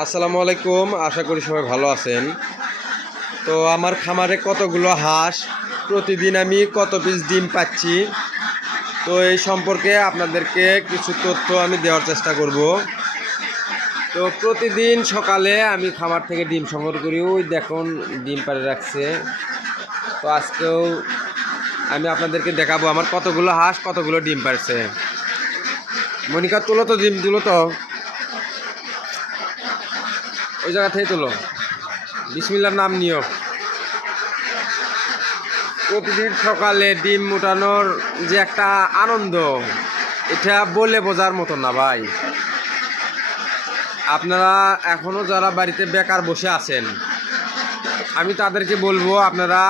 আসসালামু আলাইকুম, আশা করি সবাই ভালো আছেন। তো আমার খামারে কতগুলো হাঁস, প্রতিদিন আমি কত পিস ডিম পাচ্ছি, তো এই সম্পর্কে আপনাদেরকে কিছু তথ্য আমি দেওয়ার চেষ্টা করব। তো প্রতিদিন সকালে আমি খামার থেকে ডিম সংগ্রহ করি, ওই দেখুন ডিম পাড়ে রাখছে। তো আজকেও আমি আপনাদেরকে দেখাবো আমার কতগুলো হাঁস কতগুলো ডিম পাড়ছে। মনিকা তুলো তো, ডিম তুলো তো, ওই জায়গা থেকে তুলো, বিসমিল্লার নাম নিও। প্রতিদিন সকালে ডিম উঠানোর যে একটা আনন্দ, এটা বলে বোঝার মতো না ভাই। আপনারা এখনও যারা বাড়িতে বেকার বসে আছেন, আমি তাদেরকে বলবো আপনারা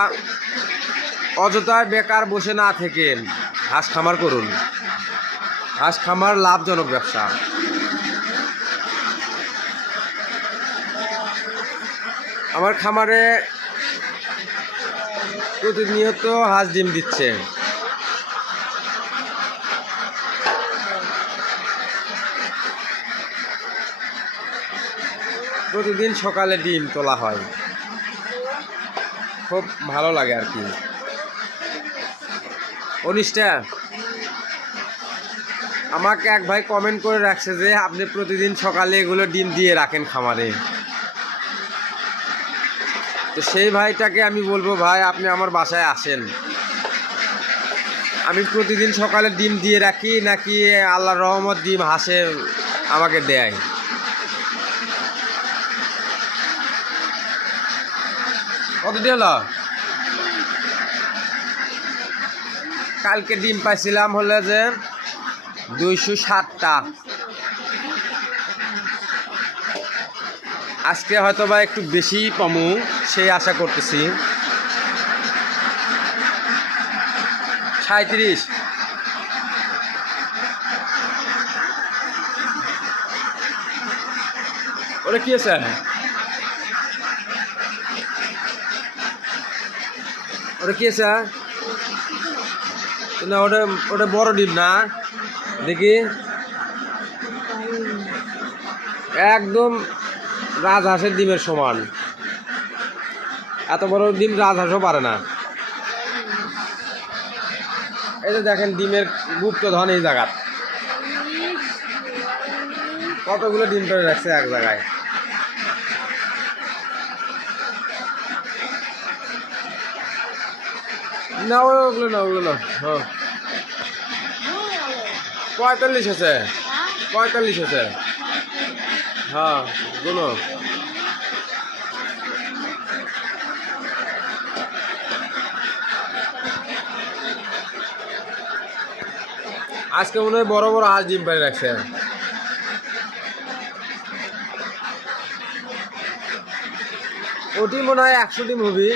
অযথায় বেকার বসে না থেকে হাঁস খামার করুন। হাঁস খামার লাভজনক ব্যবসা। আমার খামারে প্রতিনিয়ত হাঁস ডিম দিচ্ছে। প্রতিদিন সকালে ডিম তোলা হয়, খুব ভালো লাগে আর কি। অনিষ্টা, আমাকে এক ভাই কমেন্ট করে রাখছে যে আপনি প্রতিদিন সকালে এগুলো ডিম দিয়ে রাখেন খামারে। তো সেই ভাইটাকে আমি বলবো, ভাই আপনি আমার বাসায় আসেন, আমি প্রতিদিন সকালে ডিম দিয়ে রাখি নাকি আল্লাহর রহমত ডিম হাসে আমাকে দেয়। কতটি হলো? কালকে ডিম পাইছিলাম হলে যে 260টা, আজকে হয়তো বা একটু বেশি পামু সেই আশা করতেছি। 37। ওটা কি আছে? ওটা কি আছে না? ওটা ওটা বড় ডিম না, দেখি একদম রাজহাঁসের ডিমের সমান। এত বড় ডিম রাজহাঁসও পারে না। এই যে দেখেন ডিমের গুপ্তধন এই জায়গা, কতগুলো ডিম ধরে রাখছে এক জায়গায়। না ওগুলো না, ওগুলো না। হ্যাঁ 45 আছে, 45 আছে। হ্যাঁ গুলো আজকে মনে হয় বড় বড় হাঁস ডিম পাড়ে রাখছে। ওটি মনে হয় 100 ডিম হবি,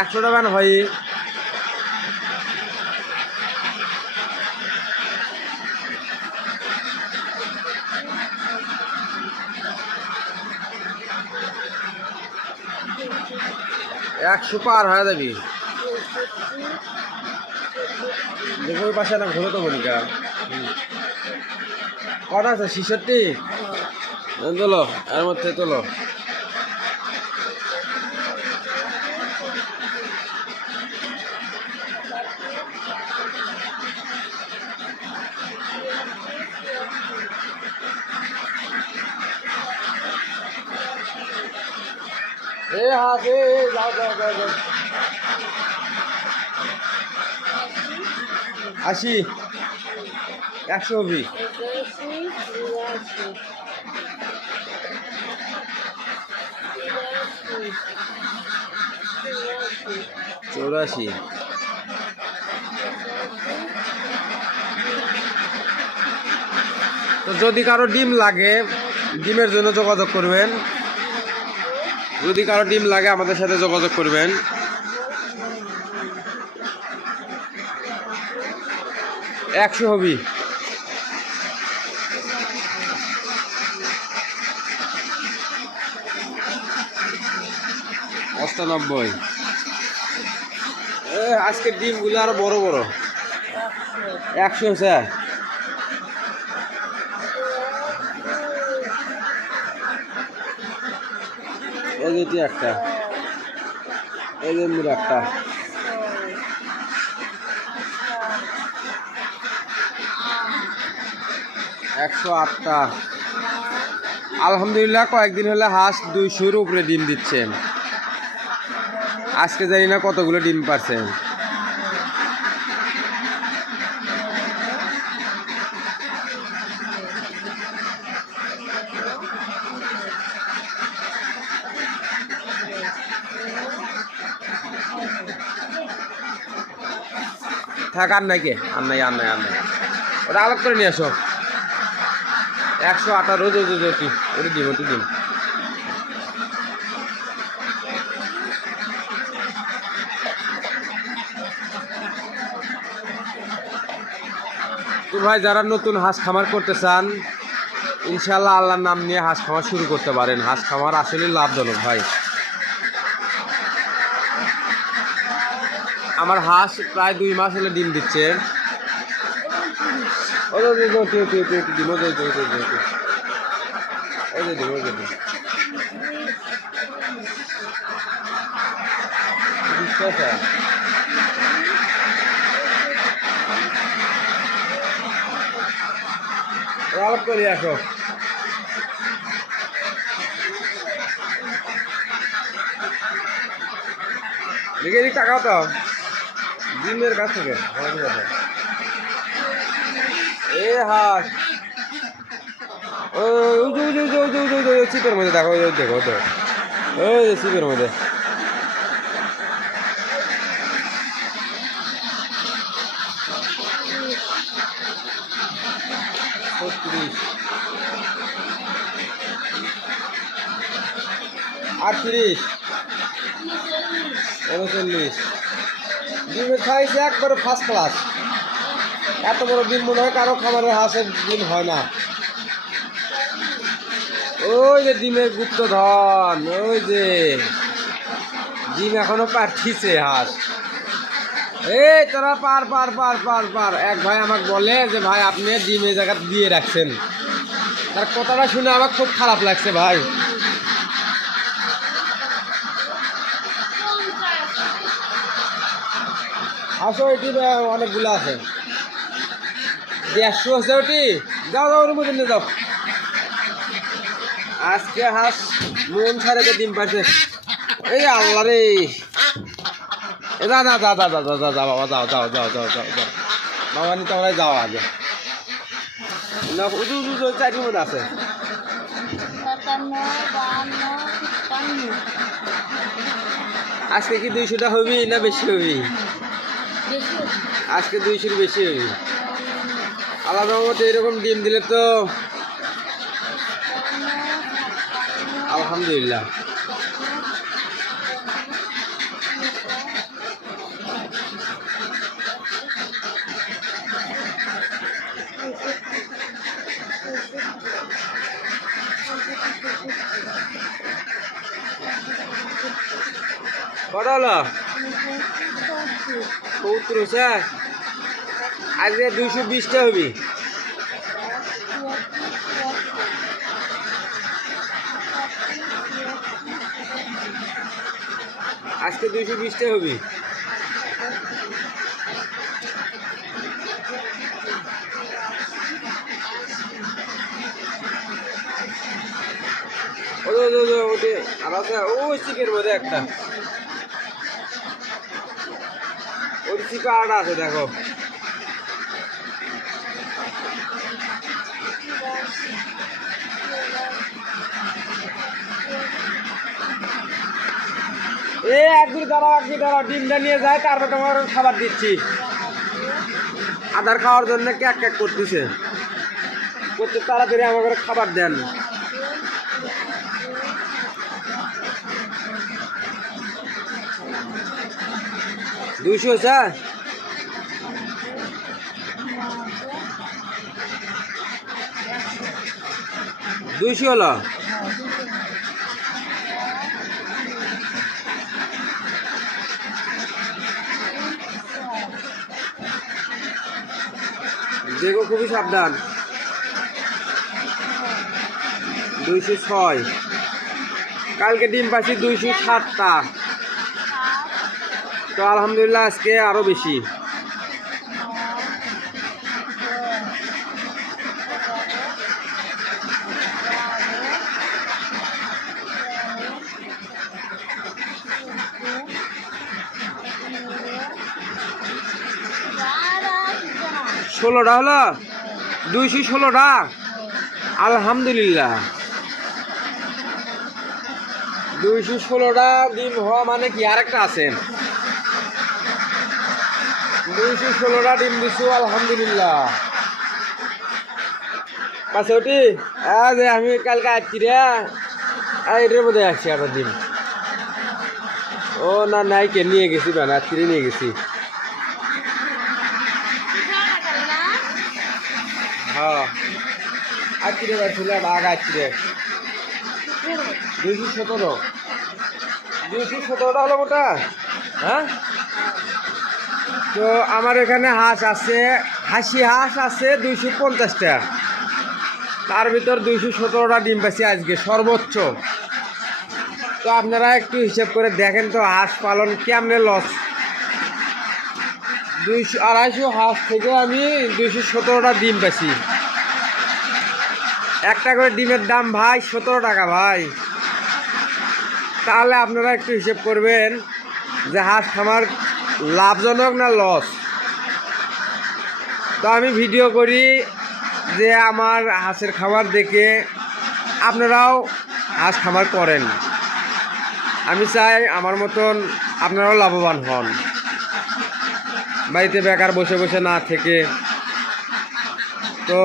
100টা বান হয়। একশো পার হয়ে যাবি। দেখো ওই পাশে না ঘুরে তো মনিকা। কটা আছে? 66। তোলো, এর মধ্যে তোলো। এ হাত, এ যাও যাও যাও যাও। 80, 100 হবি। 84। তো যদি কারো ডিম লাগে, ডিমের জন্য যোগাযোগ করবেন। যদি কারো ডিম লাগে আমাদের সাথে যোগাযোগ করবেন। 100 হবি। 98। আজকের ডিমগুলো আরো বড় বড়। 100 আছে। এই যে এটি একটা, এই যে এমনি একটা, 108টা। আলহামদুলিল্লাহ কয়েকদিন হলে হাঁস 200-র উপরে ডিম দিচ্ছে। আজকে জানি না কতগুলো ডিম পারছে। থাক আর নাই, কে আর নাই, ওটা আলাদা করে নিয়ে আসো। 118 ওটি ডিম, তো ভাই যারা নতুন হাঁস খামার করতে চান, ইনশাল্লাহ আল্লাহর নাম নিয়ে হাঁস খামার শুরু করতে পারেন। হাঁস খামার আসলে লাভজনক ভাই। আমার হাঁস প্রায় 2 মাস হলে ডিম দিচ্ছে। আলাপ করি আসো। দেখে টাকা তো ডিমের কাছ থেকে এ হাঁস ওই চিপের মধ্যে দেখো, দেখো তো ওই চিপের মধ্যে। আটত্রিশ, 39। ডিমের সাইজ একবারে ফার্স্ট ক্লাস। এত বড় ডিম মনে হয় কারো খাবারের হাঁসের ডিম হয় না। ওই যে ডিমের গুপ্তধন, ওই যে ডিম এখনো পাঠিয়েছে হাঁস। এই তোরা পার। এক ভাই আমাকে বলে যে ভাই আপনি ডিম এই জায়গা দিয়ে রাখছেন, তার কথাটা শুনে আমার খুব খারাপ লাগছে ভাই। আসো এটি অনেকগুলো আছে, 150 আছে ওটি। যাও ওর মধ্যে নিয়ে যাও। আজকে হাঁস মন ছাড়ে ডিম পাচ্ছে। এই আল্লাহ রে, যা বাবা, যাও বাবা নিতে আমরা যাও আগে। চারটির মধ্যে আছে। আজকে কি 200টা হবি না বেশি হবি? আজকে 200-র বেশি হবি। আলাদা মতো এরকম ডিম দিলে তো আলহামদুলিল্লাহ। কত হলো? 70 হচ্ছে। আজকে 220টা হবি। আজকে 220টা হবি। ওটি আর আছে ওই চিকের মধ্যে একটা, ওই চিপে আটা আছে দেখো। একদিন দাঁড়াও ডিমটা নিয়ে যায়, তারপর তোমার খাবার দিচ্ছি। আদার খাওয়ার জন্য ক্যাক করতেছে, তাড়াতাড়ি আমাকে খাবার দেন। দুইশো স্যার, 200 হলো। দেখো খুবই সাবধান। 206, কালকে ডিম পাচ্ছি 260টা। তো আলহামদুলিল্লাহ আজকে আরো বেশি। ষোলোটা হলো, 216টা। আলহামদুলিল্লাহ 216টা ডিম হওয়া মানে কি আরেকটা আছে। 216টা ডিম দিছু আলহামদুলিল্লাহ। পাশে ওটি যে আমি কালকে আসছি রে, এটার মধ্যে আসছি আরো ডিম। ও না নাই কে নিয়ে গেছি, না রাত্রি নিয়ে গেছি। হ্যাঁ আসছি রে ভাই, ছিল বাঘ আসছি রে। 217টা হলো ওটা। হ্যাঁ, তো আমার এখানে হাঁস আছে, হাসি হাঁস আছে 250টা। তার ভিতর 217টা ডিম পাচ্ছি আজকে সর্বোচ্চ। তো আপনারা একটু হিসাব করে দেখেন তো হাঁস পালন কেমনে লস। 200-250 হাঁস থেকে আমি 217টা ডিম পাচ্ছি। একটা করে ডিমের দাম ভাই 17 টাকা ভাই। তাহলে আপনারা একটু হিসেব করবেন যে হাঁস খামার লাভজনক না লস। তো আমি ভিডিও করি যে আমার হাঁসের খামার দেখে আপনারাও হাঁস খামার করেন। আমি চাই আমার মতন আপনারাও লাভবান হন, বাড়িতে বেকার বসে বসে না থেকে। তো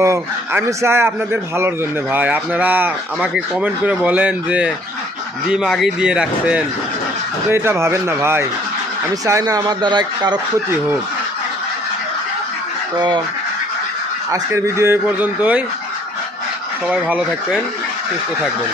আমি চাই আপনাদের ভালোর জন্য ভাই। আপনারা আমাকে কমেন্ট করে বলেন যে ডিম আগেই দিয়ে রাখছেন, তো এটা ভাবেন না ভাই। আমি চাই না আমার দ্বারা কারো ক্ষতি হোক। তো আজকের ভিডিও এই পর্যন্তই। সবাই ভালো থাকবেন, সুস্থ থাকবেন।